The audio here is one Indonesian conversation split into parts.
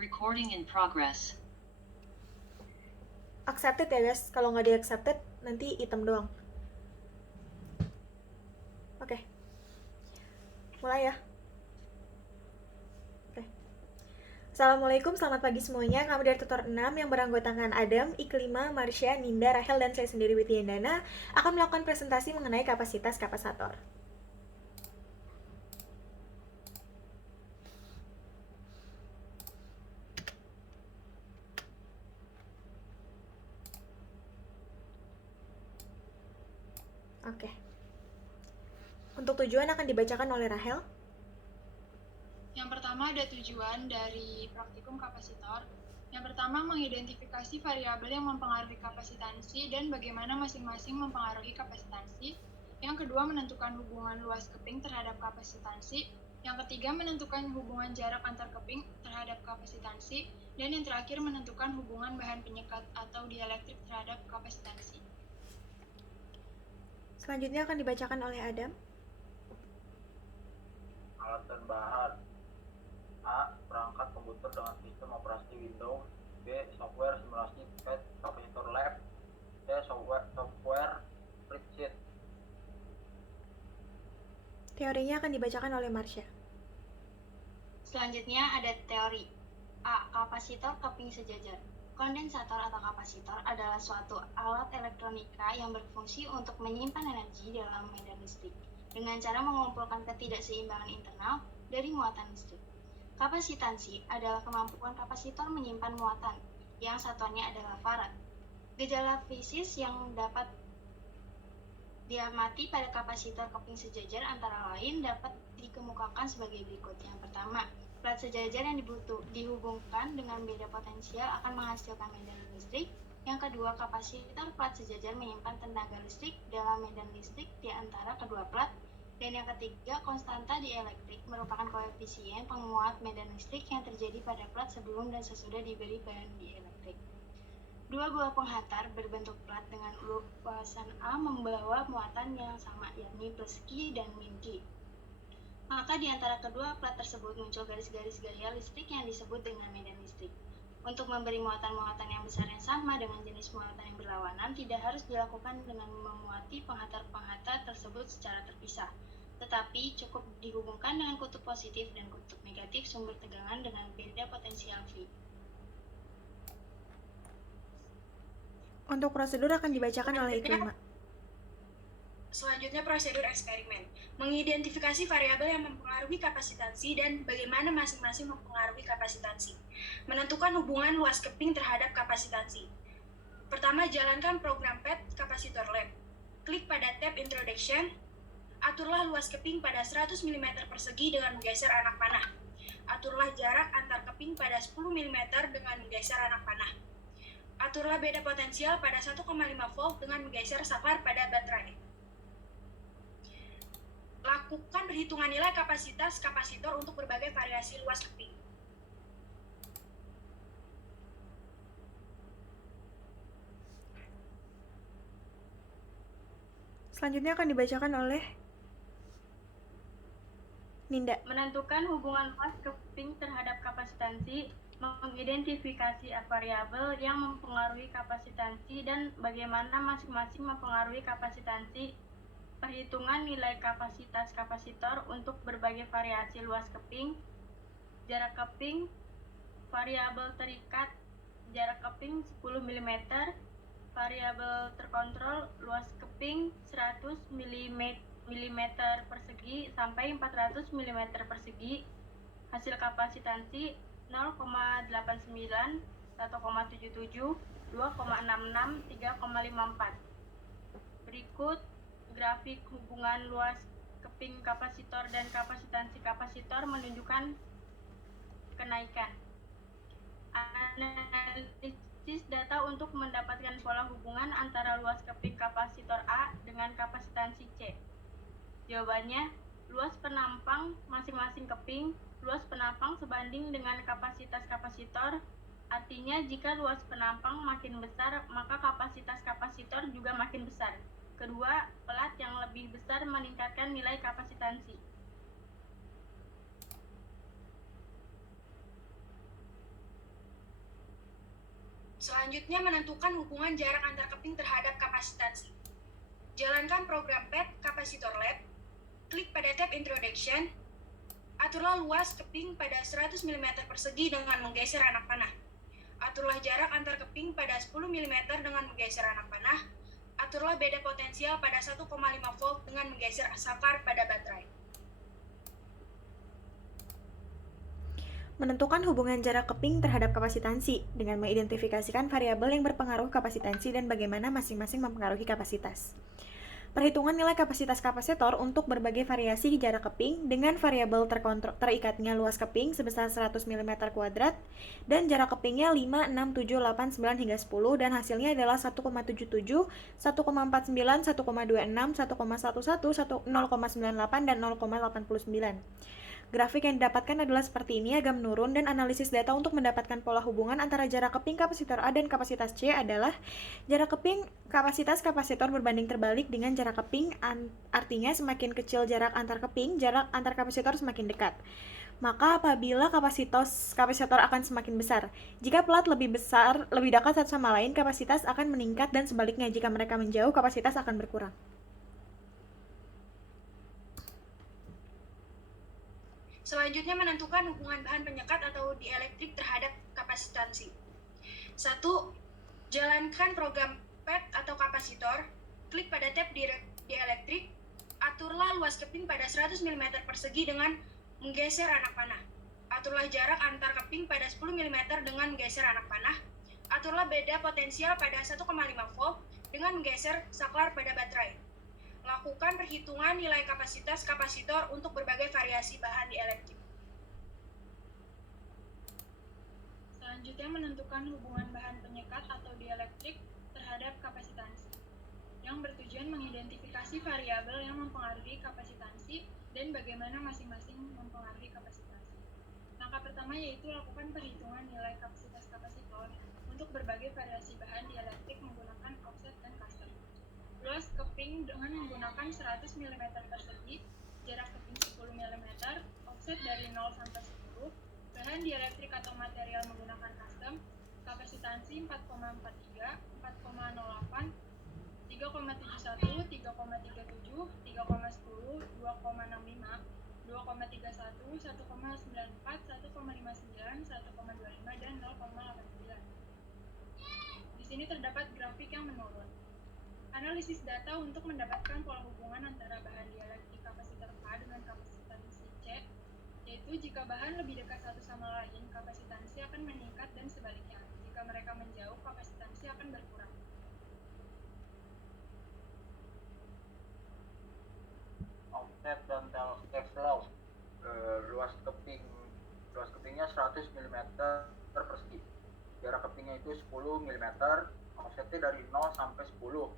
Recording in progress. Accepted ya guys, kalau nggak di accepted nanti hitam doang. Oke. Mulai ya. Oke. Assalamualaikum, selamat pagi semuanya. Kami dari tutor 6 yang beranggotakan Adam, Iklima, Marsha, Ninda, Rahel, dan saya sendiri Wityendana akan melakukan presentasi mengenai kapasitas kapasitor. Oke. Untuk tujuan akan dibacakan oleh Rahel. Yang pertama ada tujuan dari praktikum kapasitor. Yang pertama mengidentifikasi variabel yang mempengaruhi kapasitansi dan bagaimana masing-masing mempengaruhi kapasitansi. Yang kedua menentukan hubungan luas keping terhadap kapasitansi. Yang ketiga menentukan hubungan jarak antar keping terhadap kapasitansi. Dan yang terakhir menentukan hubungan bahan penyekat atau dielektrik terhadap kapasitansi. Selanjutnya akan dibacakan oleh Adam. Alat dan bahan. A. Perangkat komputer dengan sistem operasi Windows. B. Software simulasi PET kapasitor lab. C. Software spreadsheet. Teorinya akan dibacakan oleh Marsha. Selanjutnya ada teori. A. Kapasitor keping sejajar. Kondensator atau kapasitor adalah suatu alat elektronika yang berfungsi untuk menyimpan energi dalam medan listrik dengan cara mengumpulkan ketidakseimbangan internal dari muatan listrik. Kapasitansi adalah kemampuan kapasitor menyimpan muatan, yang satuannya adalah farad. Gejala fisis yang dapat diamati pada kapasitor keping sejajar antara lain dapat dikemukakan sebagai berikut. Yang pertama, plat sejajar yang dihubungkan dengan beda potensial akan menghasilkan medan listrik. Yang kedua, kapasitor plat sejajar menyimpan tenaga listrik dalam medan listrik di antara kedua plat. Dan yang ketiga, konstanta dielektrik merupakan koefisien penguat medan listrik yang terjadi pada plat sebelum dan sesudah diberi bahan dielektrik. Dua buah penghantar berbentuk plat dengan luasan A membawa muatan yang sama, yakni plus Q dan min Q. Maka di antara kedua plat tersebut muncul garis-garis gaya listrik yang disebut dengan medan listrik. Untuk memberi muatan-muatan yang besar yang sama dengan jenis muatan yang berlawanan, tidak harus dilakukan dengan memuati penghantar-penghantar tersebut secara terpisah, tetapi cukup dihubungkan dengan kutub positif dan kutub negatif sumber tegangan dengan beda potensial V. Untuk prosedur akan dibacakan oleh Iklima. Selanjutnya prosedur eksperimen. Mengidentifikasi variabel yang mempengaruhi kapasitansi dan bagaimana masing-masing mempengaruhi kapasitansi. Menentukan hubungan luas keping terhadap kapasitansi. Pertama, jalankan program PET kapasitor lab. Klik pada tab Introduction. Aturlah luas keping pada 100 mm persegi dengan menggeser anak panah. Aturlah jarak antar keping pada 10 mm dengan menggeser anak panah. Aturlah beda potensial pada 1,5 volt dengan menggeser saklar pada baterai. Lakukan perhitungan nilai kapasitas kapasitor untuk berbagai variasi luas keping. Selanjutnya akan dibacakan oleh Ninda. Menentukan hubungan luas keping terhadap kapasitansi, mengidentifikasi variabel yang mempengaruhi kapasitansi dan bagaimana masing-masing mempengaruhi kapasitansi, perhitungan nilai kapasitas kapasitor untuk berbagai variasi luas keping, jarak keping, variabel terikat, jarak keping 10 mm, variabel terkontrol, luas keping 100 mm persegi sampai 400 mm persegi, hasil kapasitansi 0,89, 1,77, 2,66, 3,54. Berikut grafik hubungan luas keping kapasitor dan kapasitansi kapasitor menunjukkan kenaikan. Analisis data untuk mendapatkan pola hubungan antara luas keping kapasitor A dengan kapasitansi C. Jawabannya, luas penampang masing-masing keping, luas penampang sebanding dengan kapasitas kapasitor. Artinya, jika luas penampang makin besar, maka kapasitas kapasitor juga makin besar. Kedua, plat yang lebih besar meningkatkan nilai kapasitansi. Selanjutnya, menentukan hubungan jarak antar keping terhadap kapasitansi. Jalankan program PET Capacitor Lab, klik pada tab Introduction, aturlah luas keping pada 100 mm persegi dengan menggeser anak panah. Aturlah jarak antar keping pada 10 mm dengan menggeser anak panah. Aturlah beda potensial pada 1,5 volt dengan menggeser saklar pada baterai. Menentukan hubungan jarak keping terhadap kapasitansi dengan mengidentifikasikan variabel yang berpengaruh kapasitansi dan bagaimana masing-masing mempengaruhi kapasitas. Perhitungan nilai kapasitas kapasitor untuk berbagai variasi jarak keping dengan variabel terikatnya luas keping sebesar 100 mm kuadrat dan jarak kepingnya 5, 6, 7, 8, 9, hingga 10 dan hasilnya adalah 1,77, 1,49, 1,26, 1,11, 0,98, dan 0,89. Grafik yang didapatkan adalah seperti ini, agak menurun, dan analisis data untuk mendapatkan pola hubungan antara jarak keping kapasitor A dan kapasitas C adalah jarak keping kapasitas kapasitor berbanding terbalik dengan jarak keping, artinya semakin kecil jarak antar keping, jarak antar kapasitor semakin dekat. Maka apabila kapasitor akan semakin besar. Jika plat lebih dekat satu sama lain, kapasitas akan meningkat, dan sebaliknya jika mereka menjauh, kapasitas akan berkurang. Selanjutnya, menentukan hubungan bahan penyekat atau dielektrik terhadap kapasitansi. 1. Jalankan program PET atau kapasitor, klik pada tab dielektrik, aturlah luas keping pada 100 mm persegi dengan menggeser anak panah. Aturlah jarak antar keping pada 10 mm dengan menggeser anak panah. Aturlah beda potensial pada 1,5 volt dengan menggeser saklar pada baterai. Lakukan perhitungan nilai kapasitas kapasitor untuk berbagai variasi bahan dielektrik. Selanjutnya, menentukan hubungan bahan penyekat atau dielektrik terhadap kapasitansi, yang bertujuan mengidentifikasi variabel yang mempengaruhi kapasitansi dan bagaimana masing-masing mempengaruhi kapasitansi. Langkah pertama yaitu lakukan perhitungan nilai kapasitas kapasitor untuk berbagai variasi bahan dielektrik menggunakan offset dan custom. Luas keping dengan menggunakan 100 mm persegi, jarak keping 10 mm, offset dari 0 sampai 10, bahan dielektrik atau material menggunakan custom, kapasitansi 4,43, 4,08, 3,71, 3,37, 3,10, 2,65, 2,31, 1,91, 2,94, 1,59, 1,25, dan 0,89. Di sini terdapat grafik yang menurun. Analisis data untuk mendapatkan pola hubungan antara bahan dielektrik kapasitor K dengan kapasitansi C, yaitu jika bahan lebih dekat satu sama lain, kapasitansi akan meningkat dan sebaliknya. Jika mereka menjauh, kapasitansi akan berkurang. Offset dan text law. Luas kepingnya 100 mm persegi. Jarak kepingnya itu 10 mm, offsetnya dari 0 sampai 10.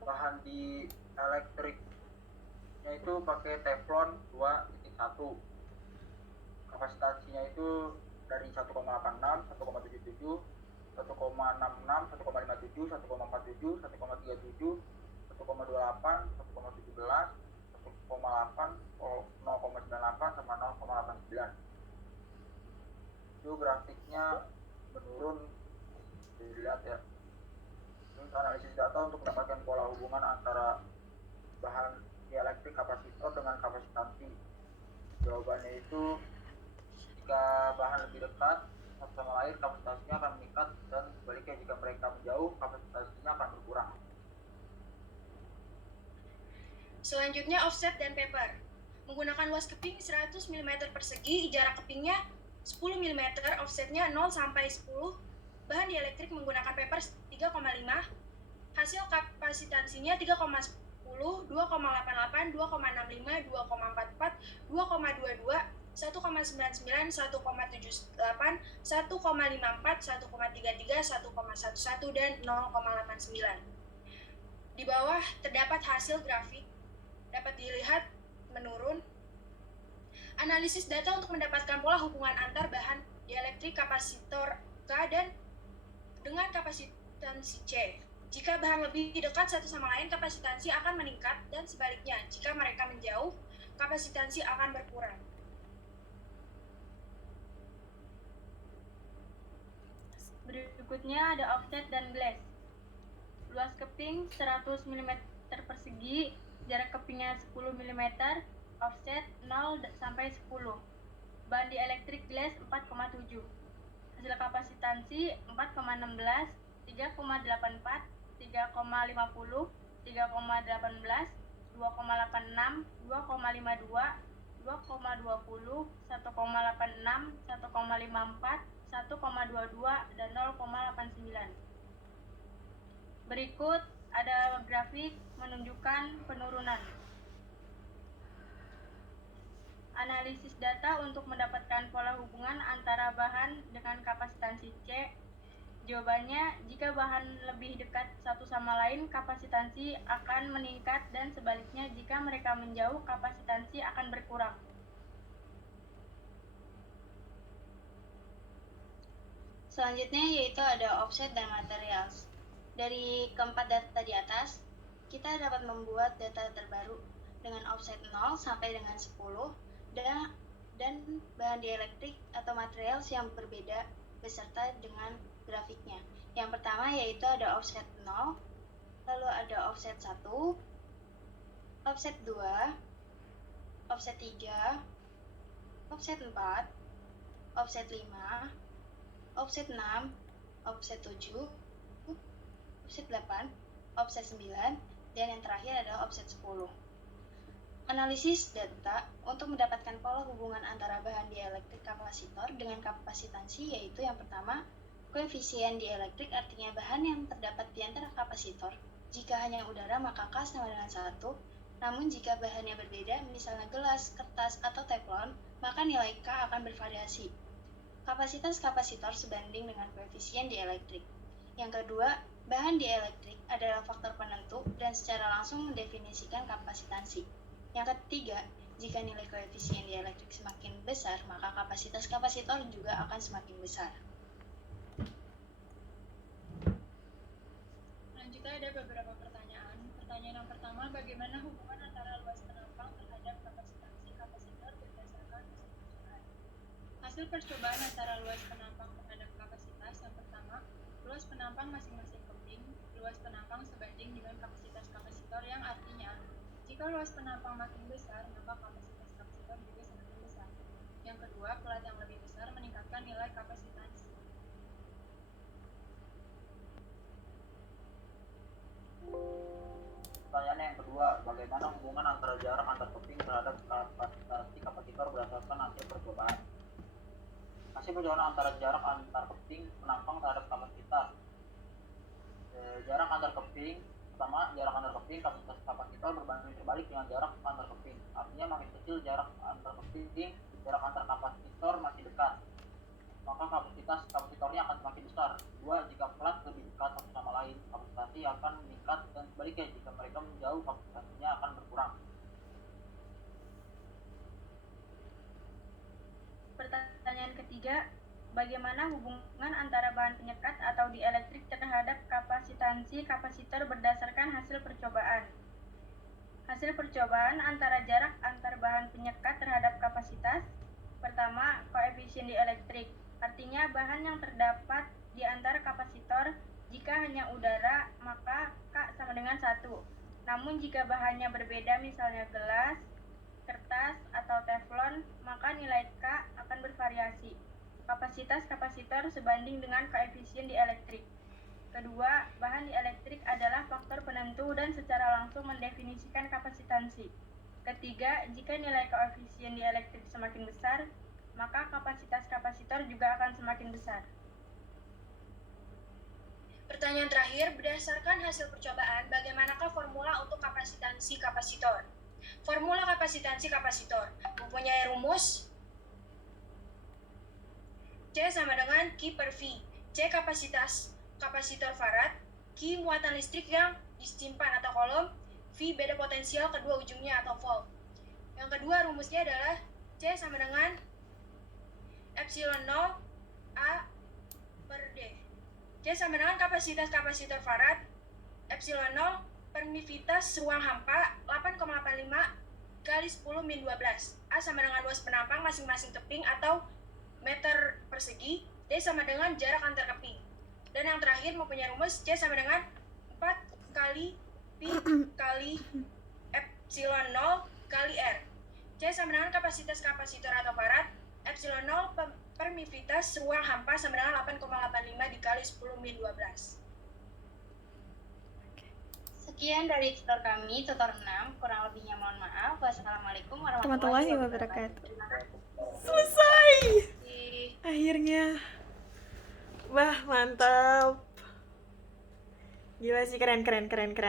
Bahan di elektriknya itu pakai teflon 2.1. Kapasitansinya itu dari 1,86, 1,77, 1,66, 1,57, 1,47, 1,37, 1,37, 1,28, 1,17, 1,8, 0,98 sama 0,89. Itu grafiknya menurun, dilihat ya. Analisis data untuk mendapatkan pola hubungan antara bahan dielektrik kapasitor dengan kapasitansi. Jawabannya itu jika bahan lebih dekat satu sama lain, kapasitasnya akan meningkat, dan sebaliknya jika mereka menjauh, kapasitasnya akan berkurang. Selanjutnya, offset dan paper. Menggunakan luas keping 100 mm persegi, jarak kepingnya 10 mm, offsetnya 0 sampai 10. Bahan dielektrik menggunakan paper 3,5. Hasil kapasitansinya 3,10, 2,88, 2,65, 2,44, 2,22, 1,99, 1,78, 1,54, 1,33, 1,11, dan 0,89. Di bawah terdapat hasil grafik, dapat dilihat menurun. Analisis data untuk mendapatkan pola hubungan antar bahan dielektrik kapasitor K dan dengan kapasitansi C. Jika bahan lebih dekat satu sama lain, kapasitansi akan meningkat, dan sebaliknya, jika mereka menjauh, kapasitansi akan berkurang. Berikutnya ada offset dan glass. Luas keping 100 mm persegi, jarak kepingnya 10 mm, offset 0 sampai 10. Bahan dielektrik glass 4,7. Hasil kapasitansi 4,16, 3,84, 3,50, 3,18, 2,86, 2,52, 2,20, 1,86, 1,54, 1,22, dan 0,89. Berikut ada grafik menunjukkan penurunan. Analisis data untuk mendapatkan pola hubungan antara bahan dengan kapasitansi C. Jawabannya, jika bahan lebih dekat satu sama lain, kapasitansi akan meningkat, dan sebaliknya jika mereka menjauh, kapasitansi akan berkurang. Selanjutnya yaitu ada offset dan materials. Dari keempat data di atas, kita dapat membuat data terbaru dengan offset 0 sampai dengan 10 dan bahan dielektrik atau materials yang berbeda beserta dengan grafiknya. Yang pertama yaitu ada offset 0, lalu ada offset 1, offset 2, offset 3, offset 4, offset 5, offset 6, offset 7, offset 8, offset 9, dan yang terakhir adalah offset 10. Analisis data untuk mendapatkan pola hubungan antara bahan dielektrik kapasitor dengan kapasitansi yaitu yang pertama, koefisien dielektrik artinya bahan yang terdapat di antara kapasitor. Jika hanya udara maka K sama dengan 1, namun jika bahannya berbeda, misalnya gelas, kertas, atau teflon, maka nilai K akan bervariasi. Kapasitas kapasitor sebanding dengan koefisien dielektrik. Yang kedua, bahan dielektrik adalah faktor penentu dan secara langsung mendefinisikan kapasitansi. Yang ketiga, jika nilai koefisien dielektrik semakin besar, maka kapasitas kapasitor juga akan semakin besar. Selanjutnya ada beberapa pertanyaan. Pertanyaan yang pertama, bagaimana hubungan antara luas penampang terhadap kapasitansi kapasitor berdasarkan hasil percobaan? Hasil percobaan antara luas penampang terhadap kapasitas yang pertama, luas penampang masing-masing keping, luas penampang sebanding dengan kapasitas kapasitor yang artinya, jika luas penampang makin besar, maka kapasitas kapasitor juga semakin besar. Yang kedua, pelat yang lebih besar meningkatkan nilai kapasitansi. Pertanyaan yang kedua, bagaimana hubungan antara jarak antar keping terhadap kapasitansi kapasitor berdasarkan hasil percobaan? Hasil percobaan antara jarak antar keping penampang terhadap kapasitas. Jarak antar keping, pertama jarak antar keping kapasitas kapasitor berbanding terbalik dengan jarak antar keping. Artinya makin kecil jarak antar keping, jarak antar kapasitor masih dekat, maka kapasitas kapasitornya akan semakin besar. Dua, jika pelat lebih dekat satu sama lain, kapasitansi akan meningkat, dan sebaliknya jika mereka menjauh, kapasitansinya akan berkurang. Pertanyaan ketiga, bagaimana hubungan antara bahan penyekat atau dielektrik terhadap kapasitansi kapasitor berdasarkan hasil percobaan? Hasil percobaan antara jarak antar bahan penyekat terhadap kapasitas. Pertama, koefisien dielektrik, artinya bahan yang terdapat di antara kapasitor. Jika hanya udara, maka K sama dengan 1. Namun jika bahannya berbeda, misalnya gelas, kertas, atau teflon, maka nilai K akan bervariasi. Kapasitas kapasitor sebanding dengan koefisien dielektrik. Kedua, bahan dielektrik adalah faktor penentu dan secara langsung mendefinisikan kapasitansi. Ketiga, jika nilai koefisien dielektrik semakin besar, maka kapasitas kapasitor juga akan semakin besar. Pertanyaan terakhir, berdasarkan hasil percobaan, bagaimanakah formula untuk kapasitansi kapasitor? Formula kapasitansi kapasitor mempunyai rumus C sama dengan Q per V. C kapasitas kapasitor farad, Q muatan listrik yang disimpan atau kolom, V beda potensial kedua ujungnya atau volt. Yang kedua rumusnya adalah C sama dengan epsilon 0 A per D. C sama dengan kapasitas kapasitor farad, epsilon 0, permisivitas ruang hampa 8,85 kali 10 min 12. A sama dengan luas penampang masing-masing keping atau meter persegi. D sama dengan jarak antar keping. Dan yang terakhir mempunyai rumus C sama dengan 4 kali Pi kali epsilon 0 kali R. C sama dengan kapasitas kapasitor atau farad, epsilon 0 permisivitas ruang hampa sama dengan 8,85 dikali 10 min 12. Sekian dari tutor kami, tutor 6. Kurang lebihnya mohon maaf. Wassalamualaikum Warahmatullahi warahmatullahi wabarakatuh. Terima kasih. Selesai. Di Akhirnya. Wah, mantap. Gila sih, keren.